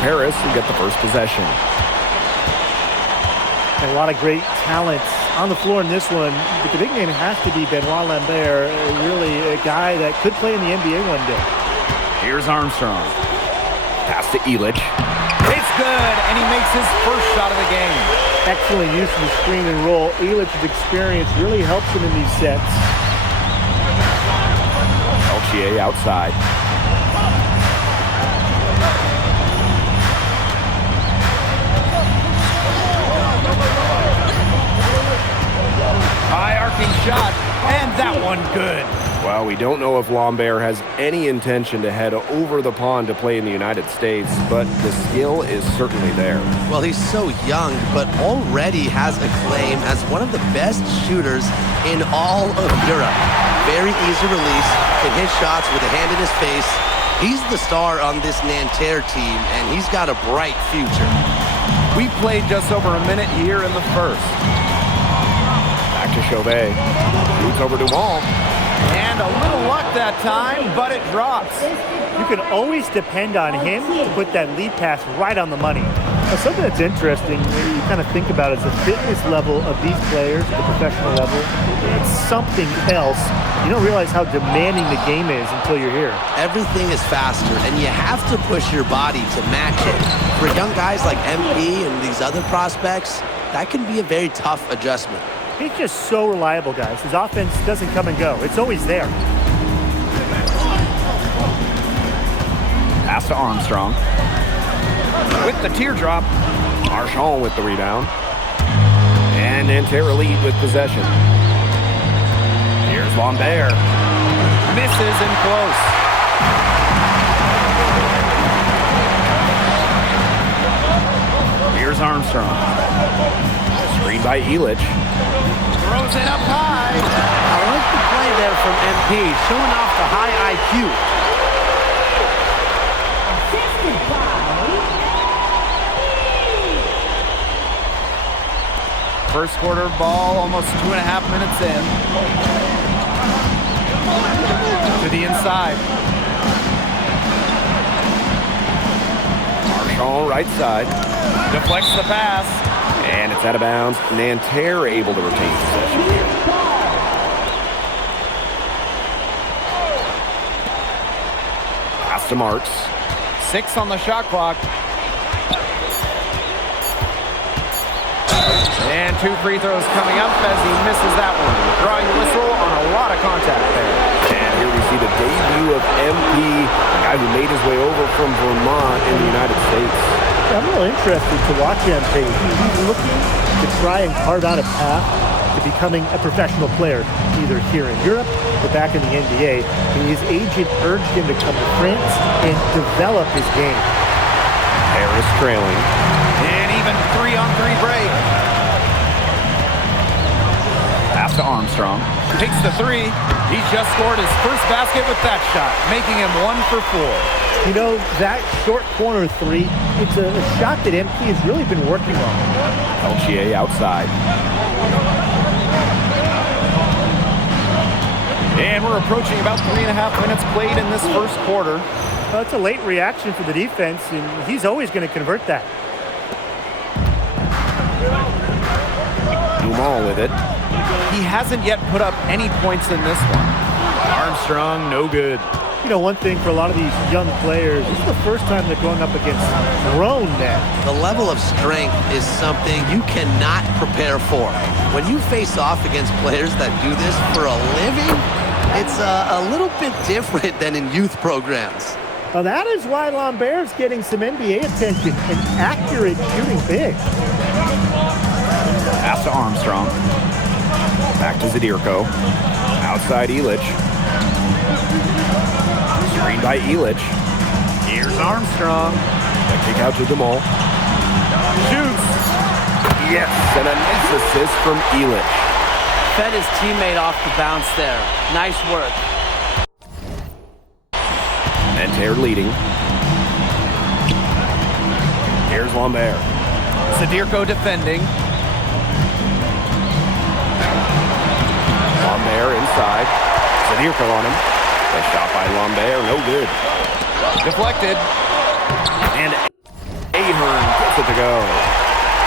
Paris who get the first possession. And a lot of great talent on the floor in this one, but the big name has to be Benoit Lambert, really a guy that could play in the NBA one day. Here's Armstrong. Pass to Illich. It's good, and he makes his first shot of the game. Excellent use of the screen and roll. Illich's experience really helps him in these sets. Elchier outside. High arcing shot, and that one good. Well, we don't know if Lambert has any intention to head over the pond to play in the United States, but the skill is certainly there. Well, he's so young, but already has a claim as one of the best shooters in all of Europe. Very easy release, can hit shots with a hand in his face. He's the star on this Nanterre team, and he's got a bright future. We played just over a minute here in the first. Back to Chauvet. Shoots over Duval. And a little luck that time, but it drops. You can always depend on him to put that lead pass right on the money. Now, something that's interesting, you kind of think about is the fitness level of these players at the professional level. It's something else. You don't realize how demanding the game is until you're here. Everything is faster, and you have to push your body to match it. For young guys like MP and these other prospects, that can be a very tough adjustment. He's just so reliable, guys. His offense doesn't come and go. It's always there. Pass to Armstrong. With the teardrop. Marchand with the rebound. And Nanterre Elite with possession. Here's Lambert. Misses in close. Here's Armstrong. Screen by Illich. Throws it up high. I like the play there from MP, showing off the high IQ. First quarter ball, almost 2.5 minutes in. To the inside. Marchand right side. Deflects the pass. And it's out of bounds. Nanterre able to retain possession here. Pass to Marks. 6 on the shot clock. And 2 free throws coming up as he misses that one. Drawing the whistle on a lot of contact there. And here we see the debut of MP, a guy who made his way over from Vermont in the United States. I'm really interested to watch MP. He's looking to try and carve out a path to becoming a professional player, either here in Europe or back in the NBA. His agent urged him to come to France and develop his game. Harris trailing. And even 3-on-3 break. Pass to Armstrong. Takes the 3. He just scored his first basket with that shot, making him 1 for 4. You know, that short corner 3, it's a shot that MP has really been working on. Elchier outside. And we're approaching about 3.5 minutes played in this first quarter. Well, it's a late reaction for the defense, and he's always going to convert that. Duval with it. He hasn't yet put up any points in this one. Armstrong, no good. You know, one thing for a lot of these young players, this is the first time they're going up against grown men. The level of strength is something you cannot prepare for. When you face off against players that do this for a living, it's a little bit different than in youth programs. Well, that is why Lambert's getting some NBA attention and accurate shooting big. Pass to Armstrong. Back to Zadirko. Outside Illich. Screen by Illich. Here's Armstrong. A kick out to Duval. Shoots. Yes, and a nice assist from Illich. Fed his teammate off the bounce there. Nice work. Nanterre leading. Here's Lambert. Zadirko defending. Lambert inside. Zadirko on him. The shot by Lambert, no good. Deflected. And Ahern gets it to go.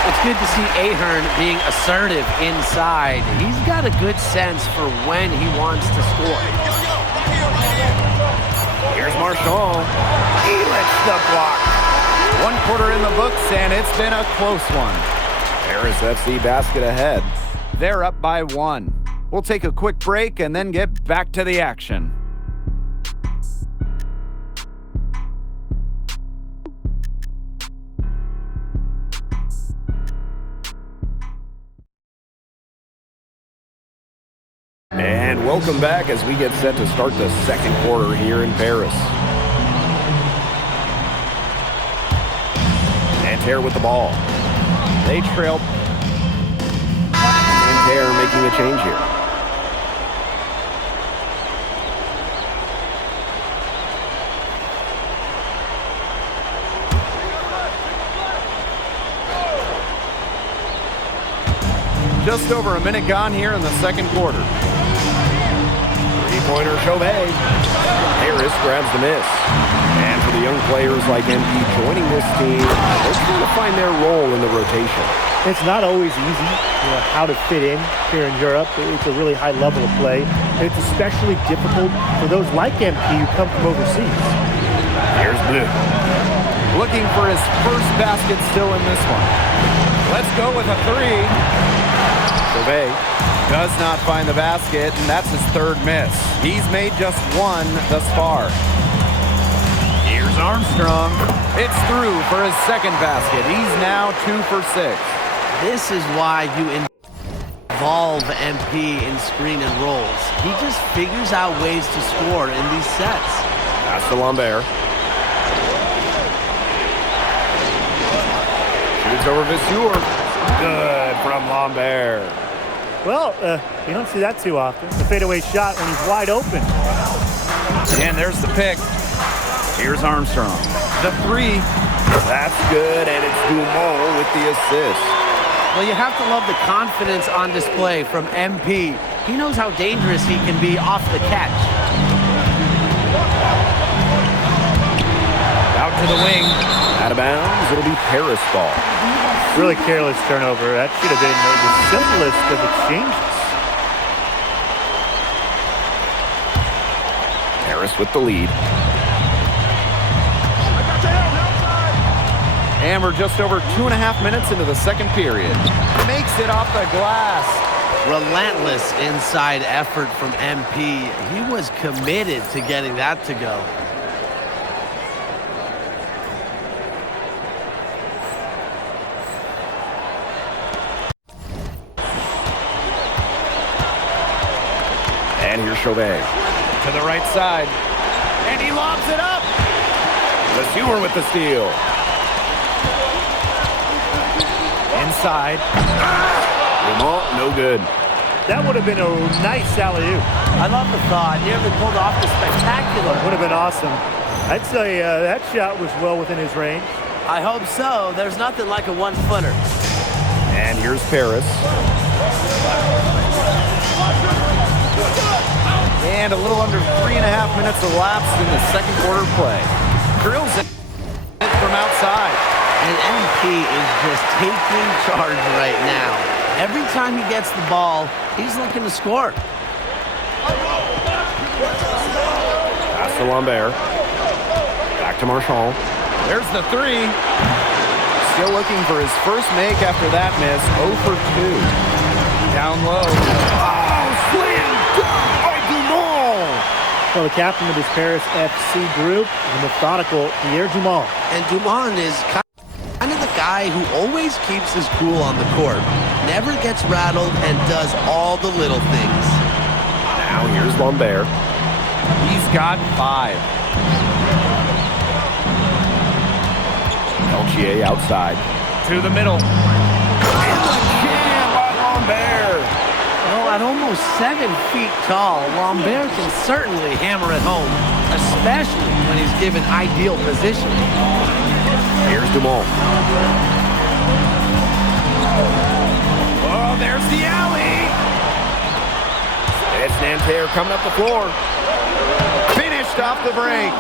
It's good to see Ahern being assertive inside. He's got a good sense for when he wants to score. Here's Marchand. He lets the block. 1 quarter in the books, and it's been a close one. Paris FC basket ahead. They're up by 1. We'll take a quick break and then get back to the action. And welcome back as we get set to start the second quarter here in Paris. Nanterre with the ball. They trailed. Nanterre making a change here. Just over a minute gone here in the second quarter. Three-pointer Chauvet. Harris grabs the miss. And for the young players like MP joining this team, they're trying to find their role in the rotation. It's not always easy, how to fit in here in Europe. It's a really high level of play. It's especially difficult for those like MP who come from overseas. Here's Bleu. Looking for his first basket still in this one. Let's go with a 3. Chauvet Does not find the basket, and that's his third miss. He's made just 1 thus far. Here's Armstrong. It's through for his second basket. He's now 2 for 6. This is why you involve MP in screen and rolls. He just figures out ways to score in these sets. Pass to Lambert. Shoots over Vasseur. Good from Lambert. Well, you don't see that too often. The fadeaway shot when he's wide open. And there's the pick. Here's Armstrong. The 3. That's good, and it's Dumont with the assist. Well, you have to love the confidence on display from MP. He knows how dangerous he can be off the catch. Out to the wing. Out of bounds, it'll be Paris ball. Really careless turnover. That should have been the simplest of exchanges. Paris with the lead. And we're just over 2.5 minutes into the second period. Makes it off the glass. Relentless inside effort from MP. He was committed to getting that to go. And here's Chauvet. To the right side. And he lobs it up. Vasseur with the steal. Inside. Dumont, no good. That would have been a nice alley-oop. I love the thought. Nearly pulled off the spectacular. Would have been awesome. I'd say that shot was well within his range. I hope so. There's nothing like a 1-footer. And here's Paris. And a little under 3.5 minutes elapsed in the second quarter play. Drills it from outside. And MP is just taking charge right now. Every time he gets the ball, he's looking to score. Pass to Lambert. Back to Marchand. There's the 3. Still looking for his first make after that miss. 0 for 2. Down low. Oh, slam dunk by Dumont. Well, the captain of this Paris FC group, the methodical Pierre Dumont. And Dumont is kind of the guy who always keeps his cool on the court, never gets rattled, and does all the little things. Now here's Lambert. He's got 5. Peltier outside. To the middle. And the jam by Lambert. Well, at almost 7 feet tall, Lambert can certainly hammer it home, especially when he's given ideal positioning. Here's Dumont. Oh, there's the alley. It's Nanterre coming up the floor. Finished off the break.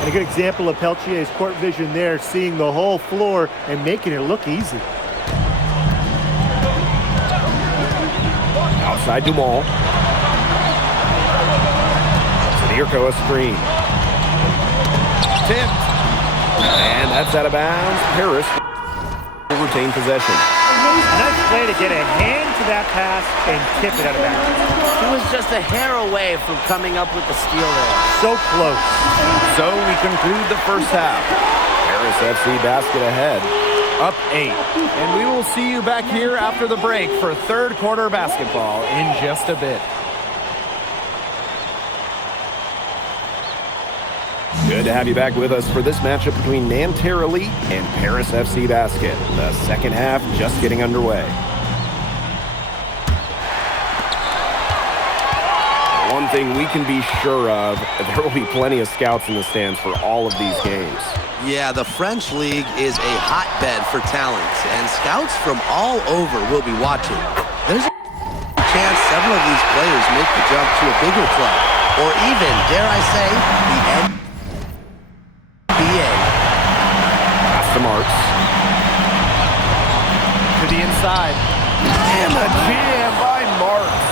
And a good example of Peltier's court vision there, seeing the whole floor and making it look easy. Outside Dumal. Zadirko a screen. Tipped. And that's out of bounds. Harris will retain possession. Nice play to get a hand to that pass and tip it out of bounds. He was just a hair away from coming up with the steal there. So close. So we conclude the first half. Harris FC basket ahead. Up 8. And we will see you back here after the break for third quarter basketball in just a bit. Good to have you back with us for this matchup between Nanterre Elite and Paris FC Basket. The second half just getting underway. One thing we can be sure of, there will be plenty of scouts in the stands for all of these games. Yeah, the French League is a hotbed for talent, and scouts from all over will be watching. There's a chance several of these players make the jump to a bigger club, or even, dare I say, the NBA. Pass to Marks. To the inside. And a jam by Marks.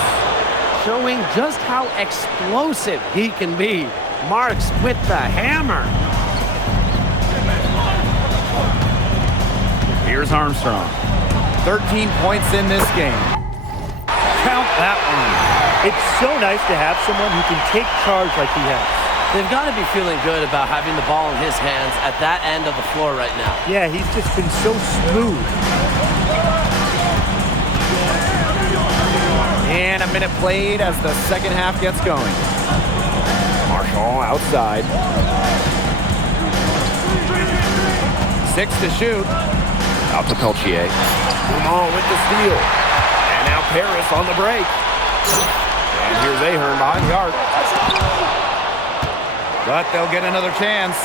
Showing just how explosive he can be. Marks with the hammer. Here's Armstrong. 13 points in this game. Count that one. It's so nice to have someone who can take charge like he has. They've got to be feeling good about having the ball in his hands at that end of the floor right now. Yeah, he's just been so smooth. And a minute played as the second half gets going. Marshall outside. 6 to shoot. Out to Peltier. Dumal with the steal. And now Paris on the break. And here's Ahern behind the arc. But they'll get another chance.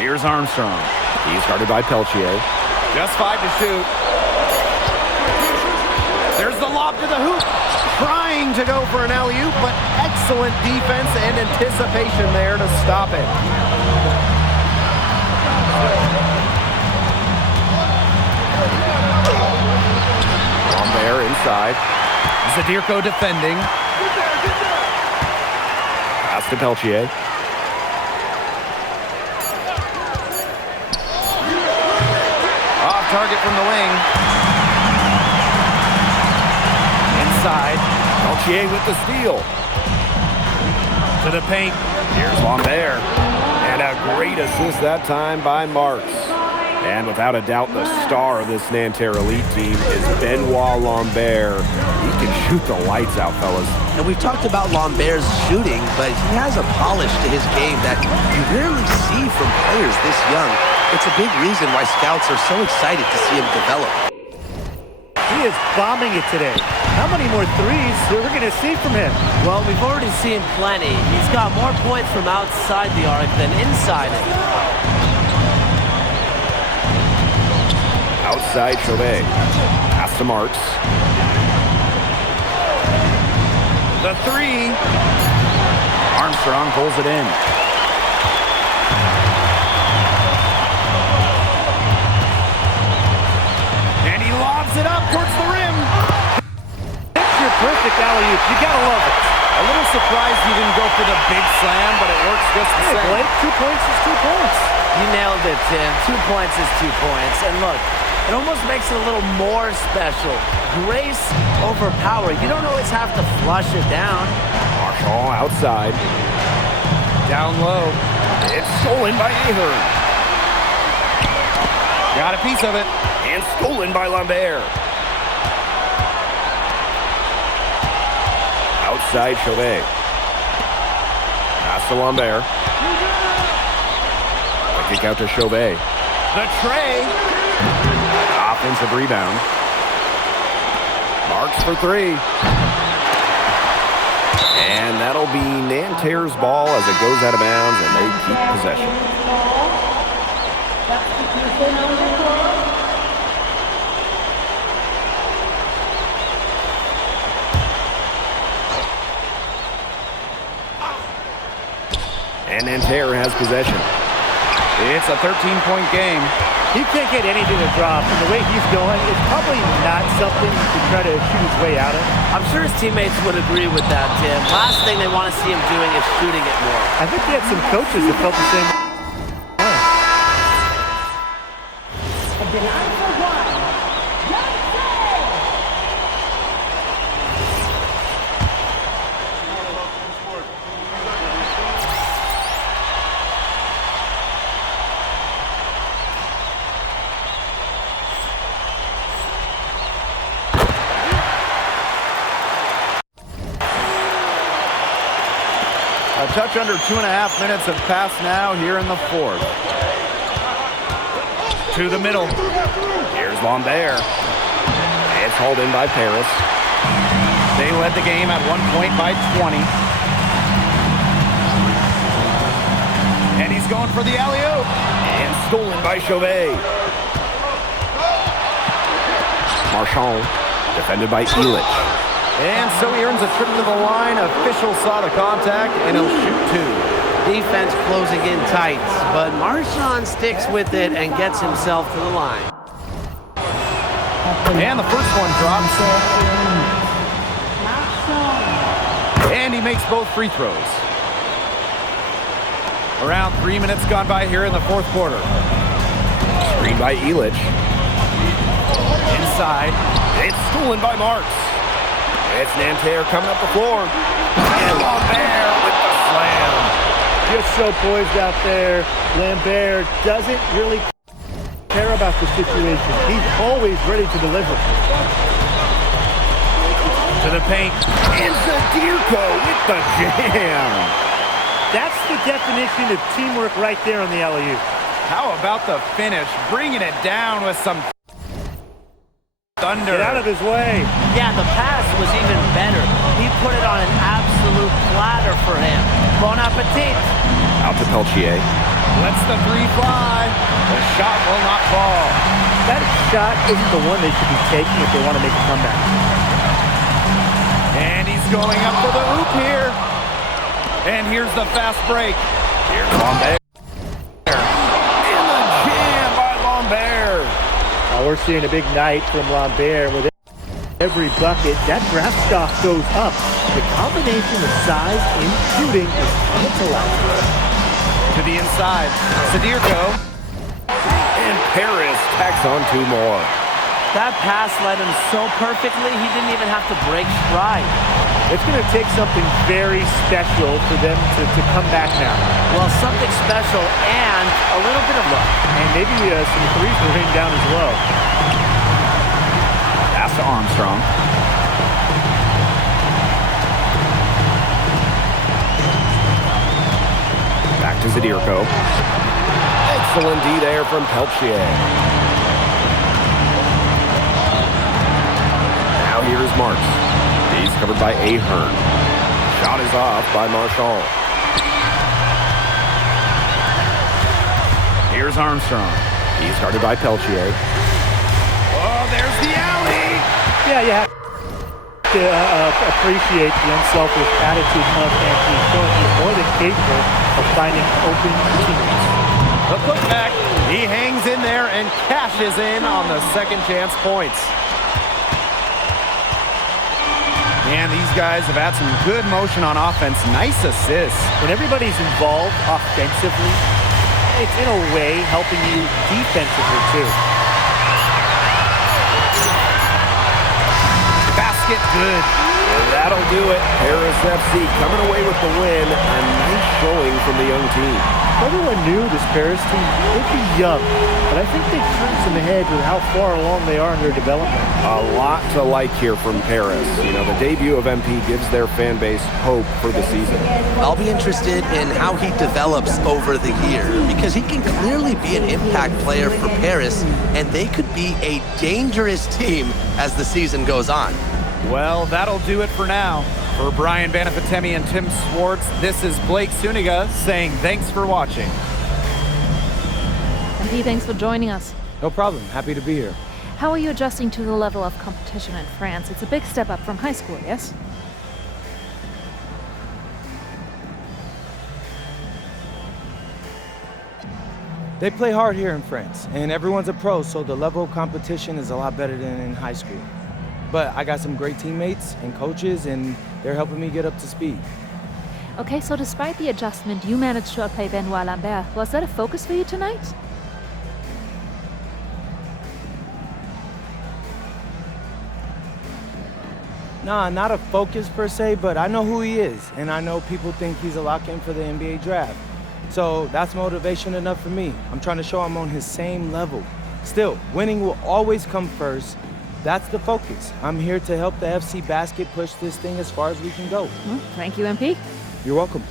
Here's Armstrong. He's guarded by Peltier. Just 5 to shoot. There's the lob to the hoop. Trying to go for an alley-oop, but excellent defense and anticipation there to stop it. Lambert inside. Zadirko defending. Pass to Peltier. Off target from the wing. Inside. Peltier with the steal. To the paint. Here's Lambert. And a great assist that time by Marks. And without a doubt, the star of this Nanterre Elite team is Benoit Lambert. He can shoot the lights out, fellas. And we've talked about Lambert's shooting, but he has a polish to his game that you rarely see from players this young. It's a big reason why scouts are so excited to see him develop. He is bombing it today. How many more threes are we going to see from him? Well, we've already seen plenty. He's got more points from outside the arc than inside it. Outside Chauvet. Pass to Marks. The 3. Armstrong pulls it in. And he lobs it up towards the rim. It's your perfect alley-oop. You got to love it. A little surprised he didn't go for the big slam, but it works just the Hey, same. Blake, 2 points is 2 points. You nailed it, Tim. 2 points is 2 points. And look, it almost makes it a little more special. Grace over power. You don't always have to flush it down. Marshall outside. Down low. It's stolen by Ahern. Got a piece of it. And stolen by Lambert. Outside Chauvet. Pass to Lambert. A kick out to Chauvet. The tray. Offensive rebound. Marks for 3. And that'll be Nanterre's ball as it goes out of bounds and they keep possession. And Nanterre has possession. It's a 13-point game. He can't get anything to drop, and the way he's going, it's probably not something he should try to shoot his way out of. I'm sure his teammates would agree with that, Tim. Last thing they want to see him doing is shooting it more. I think he had some coaches that felt the same way. A touch under 2.5 minutes have passed now here in the fourth. To the middle. Here's Lambert. It's hauled in by Paris. They led the game at 1 point by 20. And he's going for the alley-oop. And stolen by Chauvet. Marchand, defended by Elich. And so he earns a trip to the line. Official saw the contact, and he'll shoot two. Defense closing in tight, but Marchand sticks with it and gets himself to the line. And the first one drops. And he makes both free throws. Around 3 minutes gone by here in the fourth quarter. Screen by Elich. Inside. It's stolen by Marks. It's Nanterre coming up the floor. And Lambert with the slam. Just so poised out there. Lambert doesn't really care about the situation. He's always ready to deliver. To the paint. And Zadirko with the jam. That's the definition of teamwork right there on the alley-oop. How about the finish? Bringing it down with some thunder. Get out of his way. Yeah, the pass was even better. He put it on an absolute platter for him. Bon appetit. Out to Peltier. Lets the three fly. The shot will not fall. That shot isn't the one they should be taking if they want to make a comeback. And he's going up for the hoop here. And here's the fast break. Here's Lambert. And the jam by Lambert. We're seeing a big night from Lambert with every bucket. That draft stock goes up. The combination of size and shooting is coming to life. To the inside. Zadirko. And Paris tacks on two more. That pass led him so perfectly, he didn't even have to break stride. It's going to take something very special for them to come back now. Well, something special and a little bit of luck. And maybe some threes will rain down as well. Pass to Armstrong. Back to Zadirko. Excellent D there from Peltier. Now here's Marks. He's covered by Ahern. Shot is off by Marchand. Here's Armstrong. He's guarded by Peltier. Oh, there's the alley. Yeah, you have to appreciate the unselfish attitude of Anthony, showing he's more than capable of finding open teammates. The putback. He hangs in there and cashes in on the second chance points. And these guys have had some good motion on offense. Nice assists. When everybody's involved offensively, it's in a way helping you defensively too. Basket good. And that'll do it. Paris FC coming away with the win. A nice showing from the young team. Everyone knew this Paris team would be young, but I think they've turned some ahead with how far along they are in their development. A lot to like here from Paris. You know, the debut of MP gives their fan base hope for the season. I'll be interested in how he develops over the year because he can clearly be an impact player for Paris, and they could be a dangerous team as the season goes on. Well, that'll do it for now. For Brian Banafitemi and Tim Swartz, this is Blake Suniga saying thanks for watching. MP, thanks for joining us. No problem. Happy to be here. How are you adjusting to the level of competition in France? It's a big step up from high school, yes? They play hard here in France, and everyone's a pro, so the level of competition is a lot better than in high school. But I got some great teammates and coaches, and they're helping me get up to speed. Okay, so despite the adjustment, you managed to outplay Benoit Lambert. Was that a focus for you tonight? Nah, not a focus per se, but I know who he is, and I know people think he's a lock-in for the NBA draft. So that's motivation enough for me. I'm trying to show I'm on his same level. Still, winning will always come first. That's the focus. I'm here to help the FC Basket push this thing as far as we can go. Thank you, MP. You're welcome.